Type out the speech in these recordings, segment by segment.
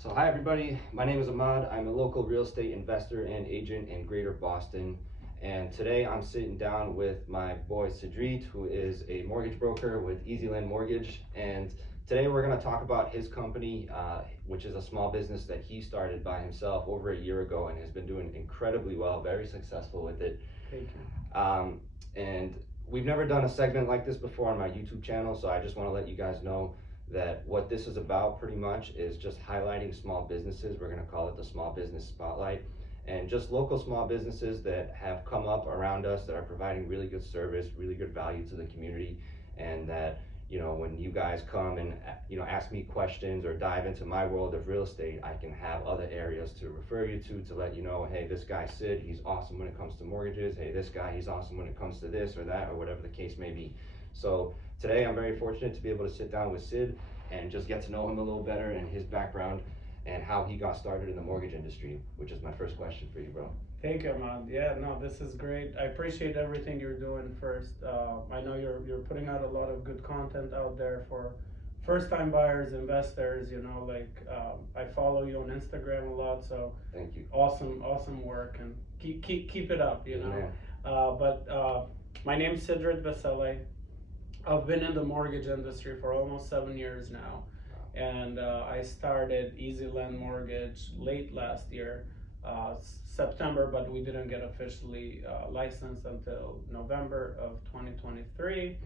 So hi everybody, my name is Ahmad. I'm a local real estate investor and agent in Greater Boston. And today I'm sitting down with my boy Sidrit, who is a mortgage broker with EasyLand Mortgage. And today we're gonna talk about his company, which is a small business that he started by himself over a year ago and has been doing incredibly well, very successful with it. Thank you. And we've never done a segment like this before on my YouTube channel, so I just wanna let you guys know that what this is about pretty much is just highlighting small businesses. We're going to call it the Small Business Spotlight, and just local small businesses that have come up around us that are providing really good service, really good value to the community, and that, you know, when you guys come and, you know, ask me questions or dive into my world of real estate, I can have other areas to refer you to let you know, hey, this guy Sid, he's awesome when it comes to mortgages. Hey, this guy, he's awesome when it comes to this or that or whatever the case may be. So today I'm very fortunate to be able to sit down with Sid and just get to know him a little better and his background and how he got started in the mortgage industry, which is my first question for you, bro. Thank you, Ahmad. Yeah, no, this is great. I appreciate everything you're doing first. I know you're putting out a lot of good content out there for first-time buyers, investors, you know, like I follow you on Instagram a lot, so thank you. Awesome work, and keep it up, you know. My name's Sidrit. I've been in the mortgage industry for almost 7 years now, and I started EasyLand Mortgage late last year, September, but we didn't get officially licensed until November of 2023.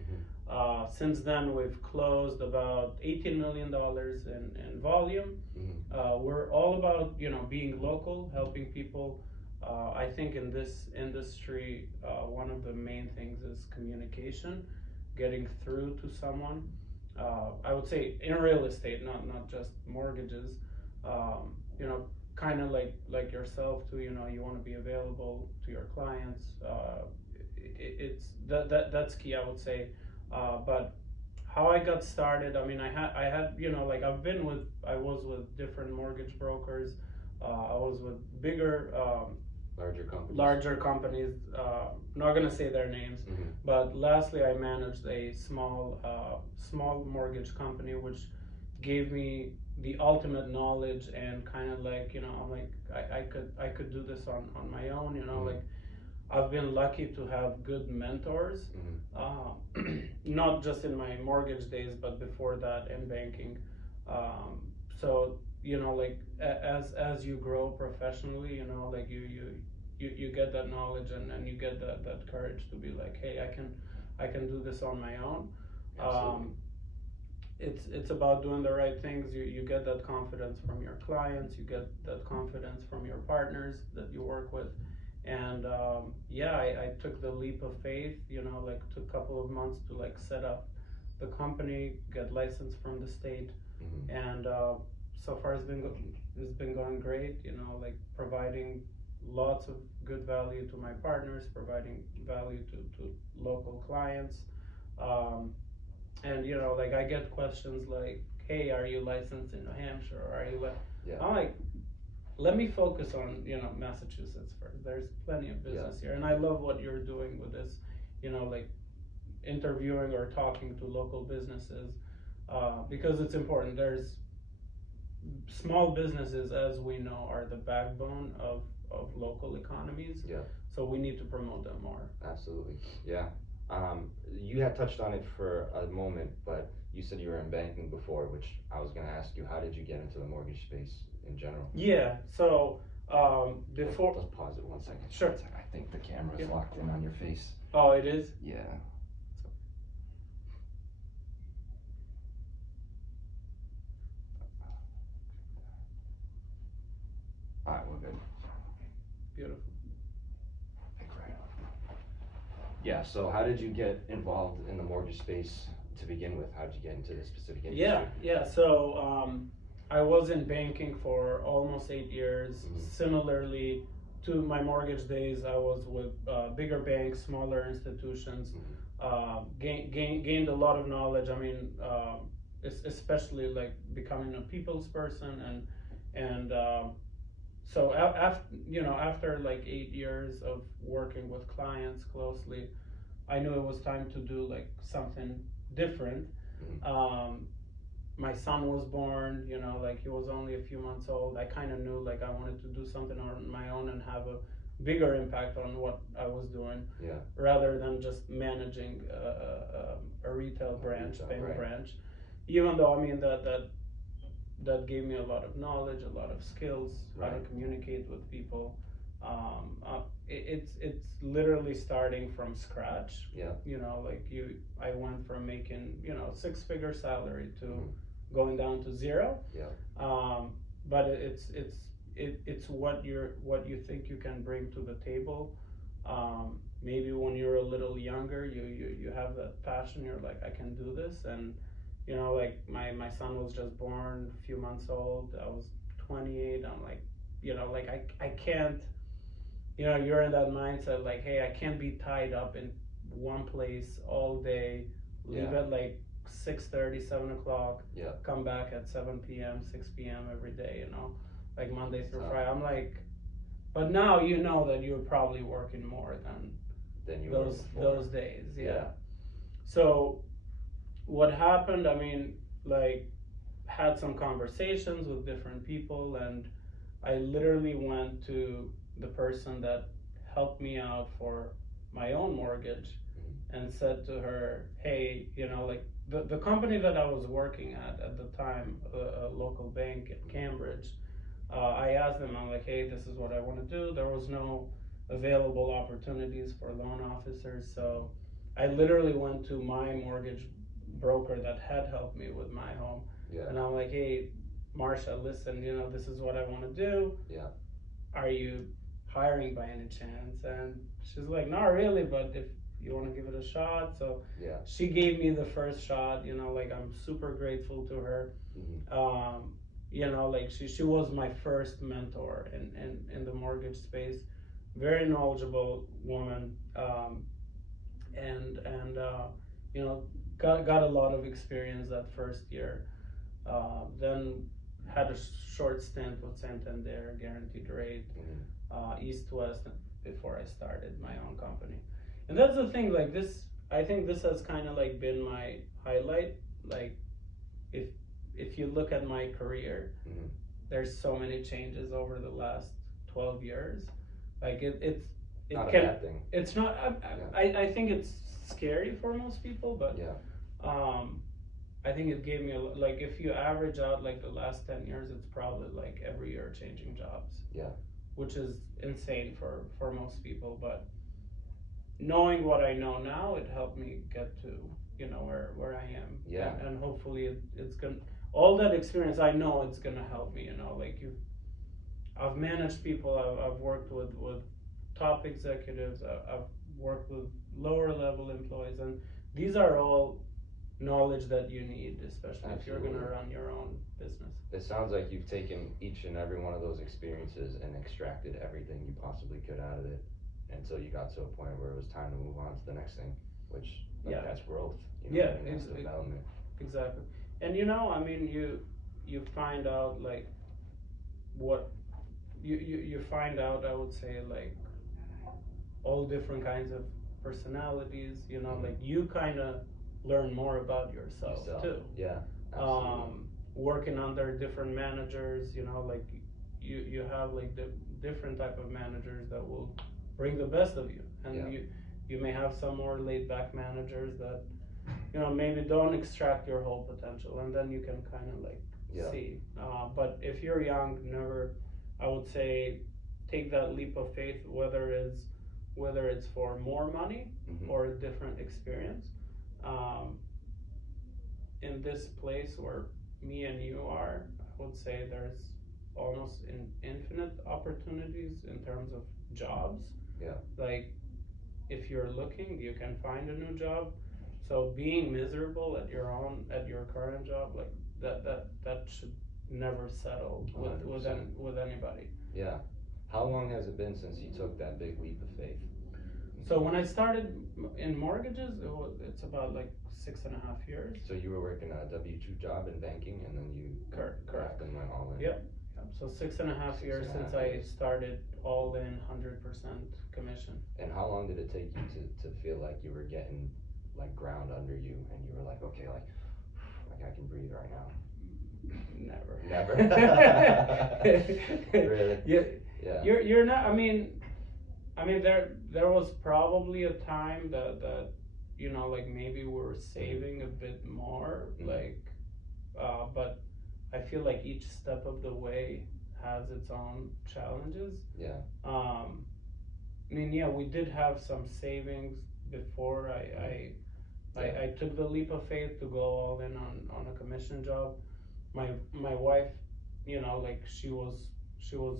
Since then, we've closed about $18 million in volume. We're all about, you know, being local, helping people. I think in this industry, one of the main things is communication, getting through to someone. I would say in real estate, not just mortgages. You know, kind of like yourself too. You know, you want to be available to your clients. It's that's key, I would say. But how I got started, I mean, I had you know, like I was with different mortgage brokers. I was with bigger. Larger companies, not gonna say their names, but lastly I managed a small mortgage company, which gave me the ultimate knowledge and kind of like, you know, I'm like, I could do this on my own, you know. Like, I've been lucky to have good mentors, not just in my mortgage days, but before that in banking. So, you know, like as you grow professionally, you know, like you get that knowledge, and you get that courage to be like, hey, I can do this on my own. It's about doing the right things. You get that confidence from your clients, you get that confidence from your partners that you work with. And yeah, I took the leap of faith, you know, like took a couple of months to like set up the company, get licensed from the state. And so far it's been going great, you know, like providing lots of good value to my partners, providing value to local clients. And you know, like I get questions like, hey, are you licensed in New Hampshire, or are you I'm like, let me focus on, you know, Massachusetts first. There's plenty of business here, and I love what you're doing with this, you know, like interviewing or talking to local businesses, because it's important. There's small businesses, as we know, are the backbone of local economies. So we need to promote them more. Absolutely. Yeah. You had touched on it for a moment, but you said you were in banking before, which I was going to ask you, how did you get into the mortgage space in general? Yeah. So before. Let's pause it 1 second. Sure. I think the camera is locked in on your face. Oh, it is? Yeah. All right, we're good. Beautiful. Yeah, so how did you get involved in the mortgage space to begin with? How did you get into this specific industry? Yeah. So I was in banking for almost 8 years. Similarly to my mortgage days, I was with bigger banks, smaller institutions. Gained a lot of knowledge. I mean, especially like becoming a people's person, and so after like 8 years of working with clients closely, I knew it was time to do like something different. my son was born, you know, like he was only a few months old. I kind of knew like I wanted to do something on my own and have a bigger impact on what I was doing, Yeah. rather than just managing a retail branch, bank right. branch. Even though I mean that gave me a lot of knowledge, a lot of skills, how to Right. communicate with people. It's literally starting from scratch. Yeah. You know, like I went from making, you know, 6-figure salary to Mhm. going down to zero. Yeah. But it's what you think you can bring to the table. Maybe when you're a little younger, you have that passion. You're like, I can do this. And you know, like my son was just born, a few months old. I was 28. I'm like, you know, like I can't, you know, you're in that mindset like, hey, I can't be tied up in one place all day, leave Yeah. at like 6:30, 7 o'clock, Yeah. come back at 7 p.m., 6 p.m. every day, you know, like Monday through Tough. Friday. I'm like, but now you know that you're probably working more than you were before. those days, yeah. Yeah. So what happened, I mean, like, had some conversations with different people, and I literally went to the person that helped me out for my own mortgage and said to her, hey, you know, like the company that I was working at the time, a local bank in Cambridge, I asked them, I'm like, hey, this is what I want to do. There was no available opportunities for loan officers, so I literally went to my mortgage broker that had helped me with my home. Yeah. And I'm like, hey, Marsha, listen, you know, this is what I want to do. Yeah. Are you hiring by any chance? And she's like, not really, but if you want to give it a shot. So Yeah. she gave me the first shot, you know, like I'm super grateful to her. Mhm. You know, like she was my first mentor in the mortgage space. Very knowledgeable woman. And you know, got a lot of experience that first year. Then had a short stint with Santander, guaranteed rate, East West, before I started my own company. And that's the thing, like this, I think this has kind of like been my highlight. Like, if you look at my career, Mhm. there's so many changes over the last 12 years. Like it Not a can, bad thing. it's not, I think it's scary for most people, but Yeah. I think it gave me like, if you average out like the last 10 years, it's probably like every year changing jobs. Yeah. Which is insane for most people, but knowing what I know now, it helped me get to, you know, where I am. Yeah. And hopefully it's gonna, all that experience, I know it's gonna help me, you know, like I've managed people, I've worked with top executives, I've worked with lower level employees, and these are all knowledge that you need, especially if you're Absolutely. gonna run your own business. It sounds like you've taken each and every one of those experiences and extracted everything you possibly could out of it until you got to a point where it was time to move on to the next thing, which, like, Yeah. that's growth. You know Yeah, what I mean? That's development. Exactly. And you know, I mean, you find out like what you find out, I would say, like all different kinds of personalities, you know, like you kind of learn more about yourself too. Yeah, absolutely. Working under different managers, you know, like you have like the different type of managers that will bring the best of you, and Yeah. you may have some more laid back managers that, you know, maybe don't extract your whole potential, and then you can kind of like Yeah. see. But if you're young, never, I would say, take that leap of faith, whether it's for more money Mhm. or a different experience. In this place where me and you are, I would say there's almost infinite opportunities in terms of jobs. Yeah. Like, if you're looking, you can find a new job. So being miserable at your current job, like that should never settle with anybody. Yeah. How long has it been since you took that big leap of faith? So when I started in mortgages, it's about like 6.5 years. So you were working a W-2 job in banking, and then you Correct. and went all in. Yep. So 6.5 years since I started all in 100% commission. And how long did it take you to feel like you were getting like ground under you, and you were like, okay, like I can breathe right now? Never. Never. Really? Yeah. Yeah. You're not. I mean, there was probably a time that you know, like maybe we were saving a bit more, like, but I feel like each step of the way has its own challenges. Yeah. I mean, yeah, we did have some savings before I took the leap of faith to go all in on a commission job. My wife, you know, like she was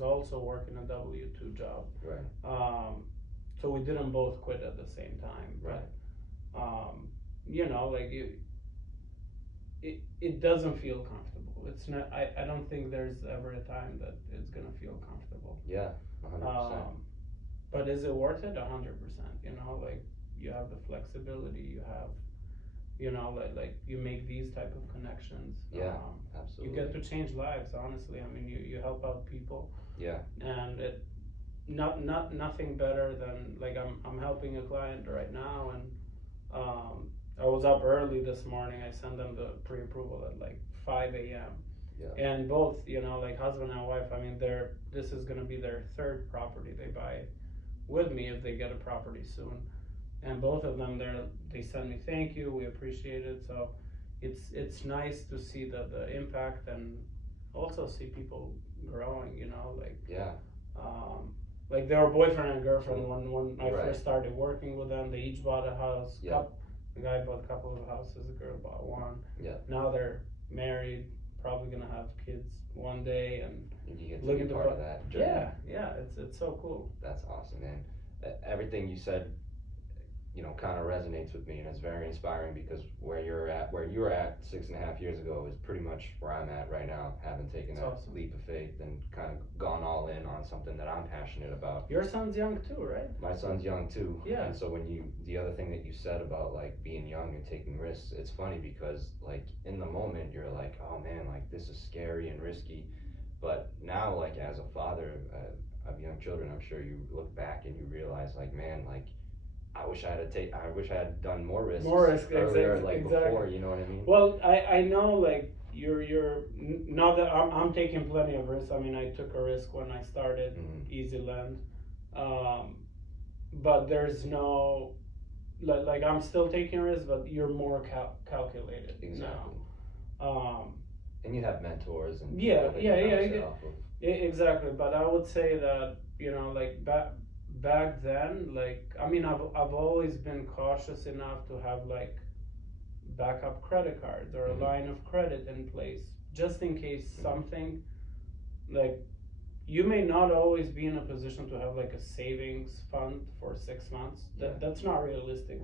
also working a W-2 job. Right. So we didn't both quit at the same time. Right. But you know, like it doesn't feel comfortable. It's not. I don't think there's ever a time that it's gonna feel comfortable. Yeah. 100%. But is it worth it? 100%. You know, like you have the flexibility. You have, you know, like you make these type of connections. Yeah. You Absolutely. get to change lives. Honestly, I mean, you help out people. Yeah. And it nothing better than, like, I'm helping a client right now, and I was up early this morning. I sent them the pre-approval at like 5 a.m. Yeah. And both, you know, like husband and wife, I mean, this is gonna be their third property they buy with me if they get a property soon. And both of them, they send me thank you, we appreciate it. So it's nice to see the impact, and also see people growing, you know, like, Yeah. like they were boyfriend and girlfriend when I Right. first started working with them. They each bought a house. Yeah. The guy bought a couple of houses, the girl bought one. Yeah. Now they're married, probably gonna have kids one day, and You get to looking be to part of that journey. yeah, it's so cool. That's awesome, man. Everything you said, you know, kind of resonates with me, and it's very inspiring, because where you were at 6.5 years ago is pretty much where I'm at right now, having taken That's that awesome. leap of faith and kind of gone all in on something that I'm passionate about. Your son's young too, right? My son's young too. Yeah. And so the other thing that you said about like being young and taking risks, it's funny because like in the moment you're like, oh man, like this is scary and risky. But now, like as a father of young children, I'm sure you look back and you realize like, man, like I wish I had done more risks. More risk, earlier, exactly. before, you know what I mean? Well, I know, like, now that I'm taking plenty of risks. I mean, I took a risk when I started Easy Land, but there's no, like I'm still taking risks, but you're more calculated. Exactly. Now. And you have mentors and Yeah, people that you bounce yeah. off of. Exactly. But I would say that, you know, like back then, like, I mean, I've always been cautious enough to have like backup credit cards or a line of credit in place, just in case something, like, you may not always be in a position to have like a savings fund for 6 months. That's not realistic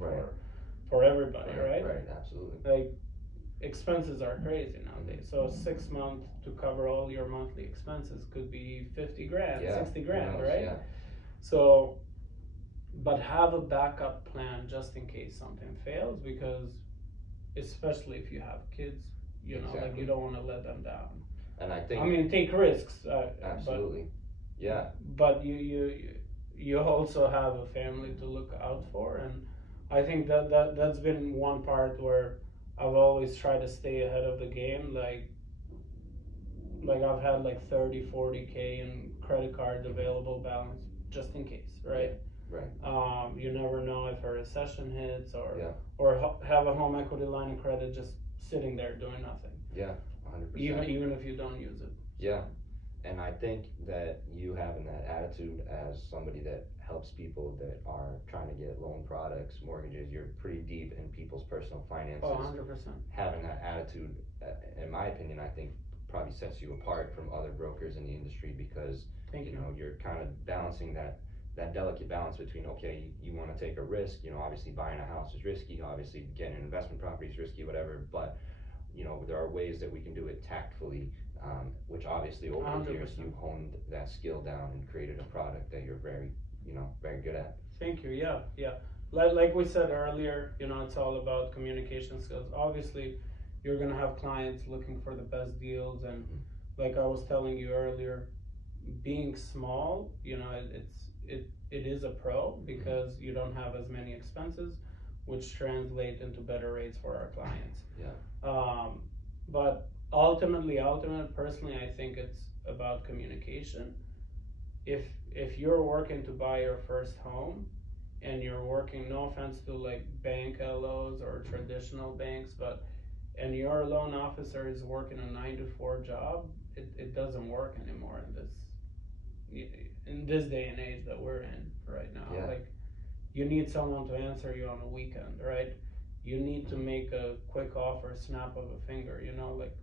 for everybody, right? Right, absolutely. Like, expenses are crazy nowadays. So 6 months to cover all your monthly expenses could be 50 grand, 60 grand, right? Yeah. So, but have a backup plan just in case something fails, because especially if you have kids, you know, like you don't want to let them down. And I think, I mean, take risks. absolutely. But you also have a family to look out for, and I think that's been one part where I've always tried to stay ahead of the game. Like I've had like 30-40K in credit card available balance just in case, right? Right. You never know if a recession hits, or have a home equity line of credit just sitting there doing nothing. Yeah, 100%. Even if you don't use it. Yeah, and I think that you having that attitude as somebody that helps people that are trying to get loan products, mortgages, you're pretty deep in people's personal finances. Oh, 100%. Having that attitude, in my opinion, I think probably sets you apart from other brokers in the industry, because you know you're kind of balancing that delicate balance between, okay, you want to take a risk, you know, obviously buying a house is risky, obviously getting an investment property is risky, whatever, but you know there are ways that we can do it tactfully, which obviously over 100%. the years you've honed that skill down and created a product that you're very good at. Thank you. Yeah. Like we said earlier, you know, it's all about communication skills. Obviously, you're gonna have clients looking for the best deals, and like I was telling you earlier, being small, you know, it is a pro, because you don't have as many expenses, which translate into better rates for our clients. Yeah. But personally, I think it's about communication. If you're working to buy your first home, and you're working, no offense to like bank LOs or traditional banks, but and your loan officer is working a 9 to 4 job, it doesn't work anymore in this day and age that we're in right now. Yeah. Like, you need someone to answer you on a weekend, right? You need to make a quick offer, snap of a finger, you know, like,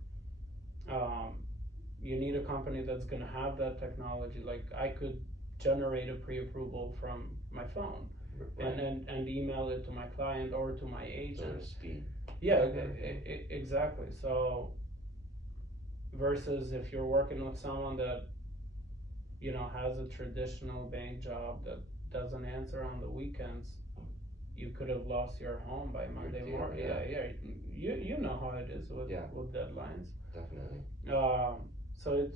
you need a company that's gonna have that technology. Like, I could generate a pre-approval from my phone, Right. and email it to my client or to my agent. Speed. Yeah, exactly. So versus if you're working with someone that, you know, has a traditional bank job that doesn't answer on the weekends, you could have lost your home by Monday morning. Yeah. You know how it is with deadlines. Definitely. So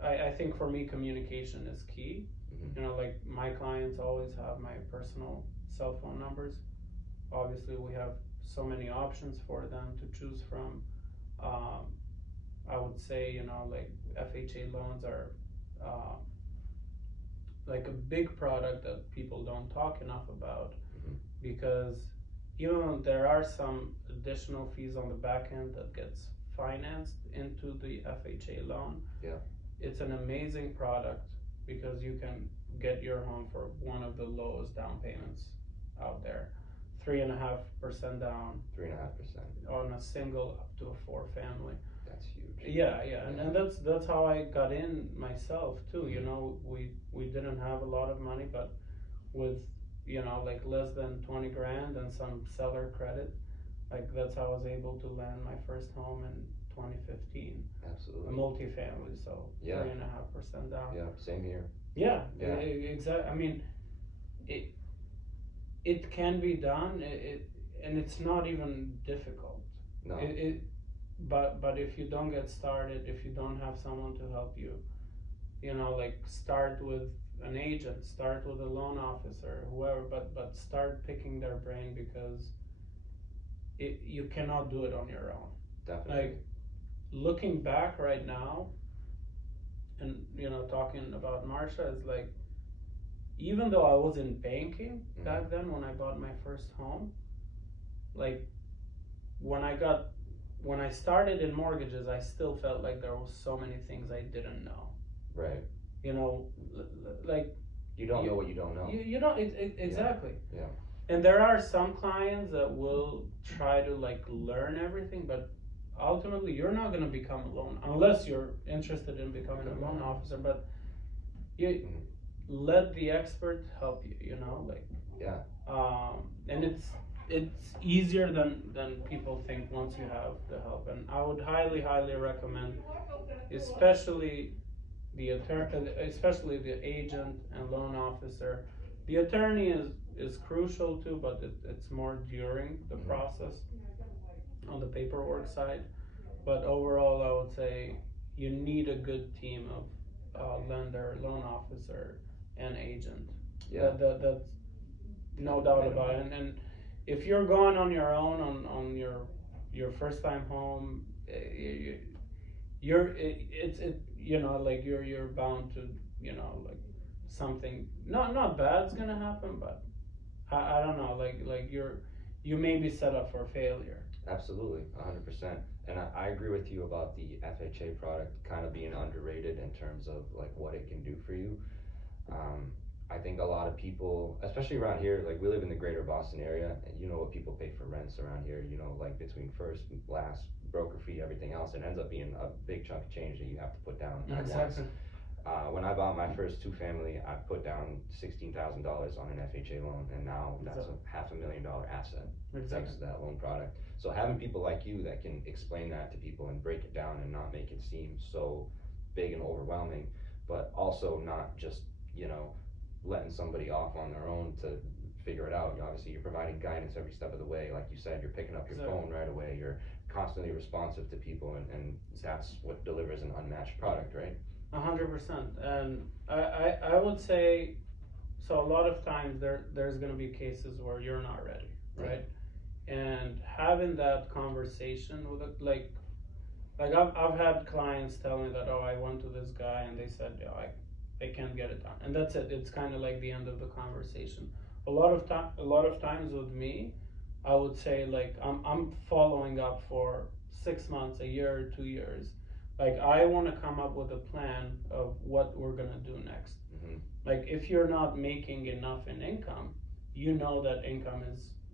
I think for me, communication is key. Mm-hmm. You know, like, my clients always have my personal cell phone numbers. Obviously, we have so many options for them to choose from. I would say, you know, like, FHA loans are like a big product that people don't talk enough about, Mm-hmm. because even though there are some additional fees on the back end that gets financed into the FHA loan, it's an amazing product because you can get your home for one of the lowest down payments out there. 3.5% down 3.5% on a single up to a 4 family. That's huge. Yeah. And that's how I got in myself too. You know, we didn't have a lot of money, but with, you know, like, less than 20 grand and some seller credit, like, that's how I was able to land my first home in 2015. Absolutely. A multifamily, so 3.5% down. Yeah, same here. Yeah. Exactly. I mean, it can be done. And it's not even difficult. No. But if you don't get started, if you don't have someone to help you, you know, like, start with an agent, start with a loan officer, whoever, but start picking their brain, because you cannot do it on your own. Definitely. Like, looking back right now, and, you know, talking about Marsha, is like, even though I was in banking back then when I bought my first home, like, when I started in mortgages, I still felt like there was so many things I didn't know. Right. You know, like, you don't know what you don't know. You don't exactly. Yeah. And there are some clients that will try to, like, learn everything, but ultimately you're not going to become a loan unless you're interested in becoming a loan officer. But you let the expert help you. You know, like. Yeah. And it's easier than people think once you have the help. And I would highly recommend, especially the attorney, especially the agent and loan officer. The attorney is crucial too, but it's more during the process on the paperwork side. But overall, I would say you need a good team of lender, loan officer, and agent. Yeah. That's no doubt about it. And if you're going on your own on your first time home, you're bound to, you know, like, something not bad's gonna happen, but I don't know, like you may be set up for failure. Absolutely, 100%. And I agree with you about the FHA product kind of being underrated in terms of, like, what it can do for you. I think a lot of people, especially around here, like, we live in the greater Boston area, and you know what people pay for rents around here, you know, like, between first, last, broker fee, everything else, it ends up being a big chunk of change that you have to put down at once. When I bought my first 2-family, I put down $16,000 on an FHA loan, and now that's a $500,000 asset thanks to that loan product. So having people like you that can explain that to people and break it down and not make it seem so big and overwhelming, but also not just, you know, letting somebody off on their own to figure it out. Obviously, you're providing guidance every step of the way. Like you said, you're picking up your phone right away. You're constantly responsive to people, and that's what delivers an unmatched product, right? 100%. And I would say, so a lot of times there's going to be cases where you're not ready, right? And having that conversation with it, like, Like I've had clients tell me that, oh, I went to this guy and they said, yeah, I can't get it done, and that's it. It's kind of like the end of the conversation. A lot of times with me, I would say like I'm following up for 6 months, a year, 2 years. Like I want to come up with a plan of what we're gonna do next. Mm-hmm. Like if you're not making enough in income, you know that income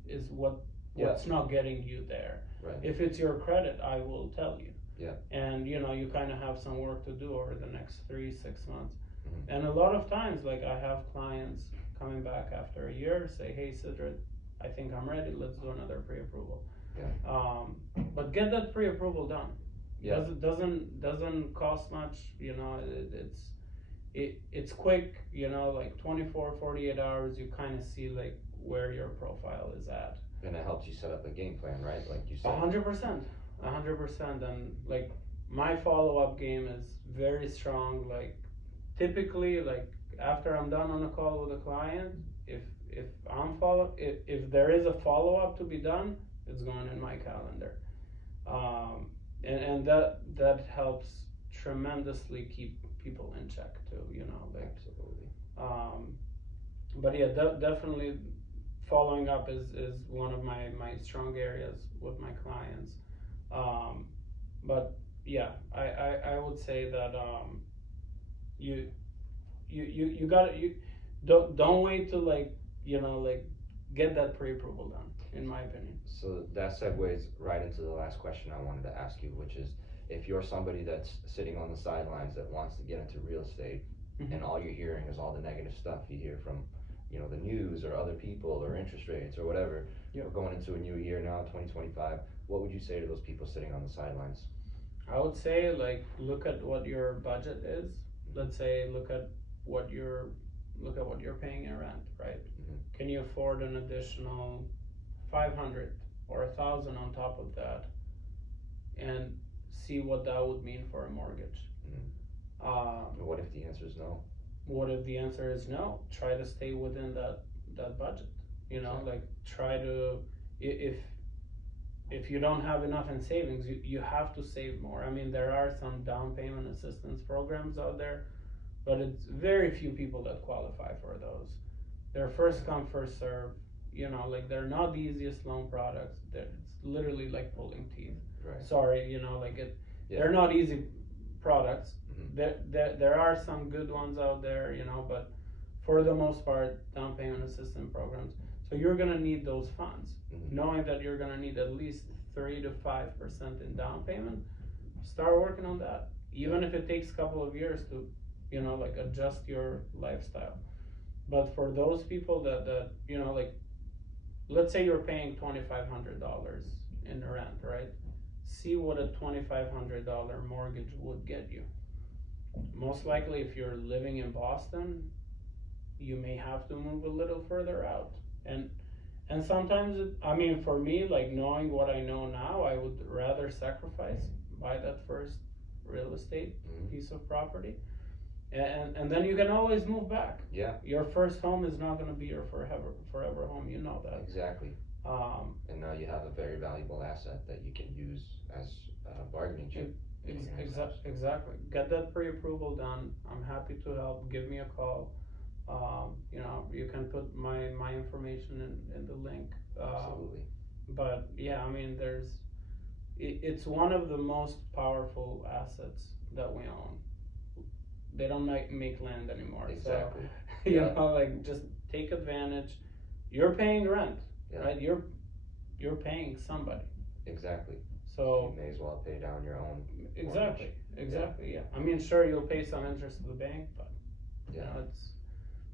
is what's not getting you there. Right. If it's your credit, I will tell you. Yeah. And you kind of have some work to do over the next 3-6 months. Mm-hmm. And a lot of times, like I have clients coming back after a year say, hey Sidrit, I think I'm ready, let's do another pre-approval. Yeah. But get that pre-approval done. Yeah. Doesn't cost much, it's quick, like 24, 48 hours, you kind of see like where your profile is at. And it helps you set up a game plan, right? Like you said. 100%. And like my follow-up game is very strong. Like typically, like after I'm done on a call with a client, if there is a follow-up to be done, it's going in my calendar. And that helps tremendously keep people in check too, like. Absolutely. But yeah, definitely following up is one of my strong areas with my clients. But yeah, I would say that you don't wait to like get that pre-approval done, in my opinion. So that segues right into the last question I wanted to ask you, which is if you're somebody that's sitting on the sidelines that wants to get into real estate, Mm-hmm. and all you're hearing is all the negative stuff you hear from the news or other people or interest rates or whatever. Yep. We're going into a new year now, 2025. What would you say to those people sitting on the sidelines? I would say like look at what your budget is. Let's say look at what you're paying in rent, right? Mm-hmm. Can you afford an additional 500 or 1,000 on top of that, and see what that would mean for a mortgage? Mm-hmm. What if the answer is no? What if the answer is no? Try to stay within that budget. Exactly. Like try to, if you don't have enough in savings, you have to save more. I mean, there are some down payment assistance programs out there, but it's very few people that qualify for those. They're first come, first serve. Like they're not the easiest loan products. It's literally like pulling teeth. Right. Sorry, they're not easy products. Mm-hmm. There are some good ones out there, but for the most part, down payment assistance programs. So you're gonna need those funds. Mm-hmm. Knowing that you're gonna need at least 3 to 5% in down payment, start working on that. Even if it takes a couple of years to, like adjust your lifestyle. But for those people that like, let's say you're paying $2,500 in rent, right? See what a $2,500 mortgage would get you. Most likely, if you're living in Boston, you may have to move a little further out. And sometimes, for me, like knowing what I know now, I would rather sacrifice, buy that first real estate Mm-hmm. piece of property, and then you can always move back. Yeah. Your first home is not going to be your forever home. You know that. Exactly. And now you have a very valuable asset that you can use as a bargaining chip. Exactly. Get that pre-approval done. I'm happy to help. Give me a call. You can put my information in the link. Absolutely. But yeah, it's one of the most powerful assets that we own. They don't make land anymore. Exactly. So, like just take advantage. You're paying rent, Yeah. right? You're paying somebody. Exactly. So you may as well pay down your own. exactly, mortgage. yeah. Sure, you'll pay some interest to the bank, but Yeah.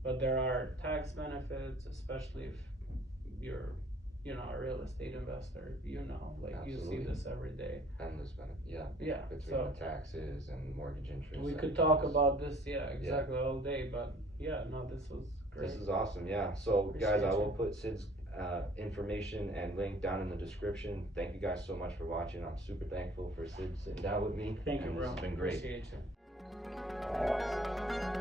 but there are tax benefits, especially if you're a real estate investor. You Absolutely. see this every day. Endless benefit. Yeah. Yeah. Between the taxes and mortgage interest. We and could talk costs. about this, exactly, all day. But yeah, no, this was great. This is awesome, yeah. So guys, I Appreciate will you. put Sid's information and link down in the description. Thank you guys so much for watching. I'm super thankful for Sid sitting down with me. Thank you, and bro. This has been great. Appreciate you.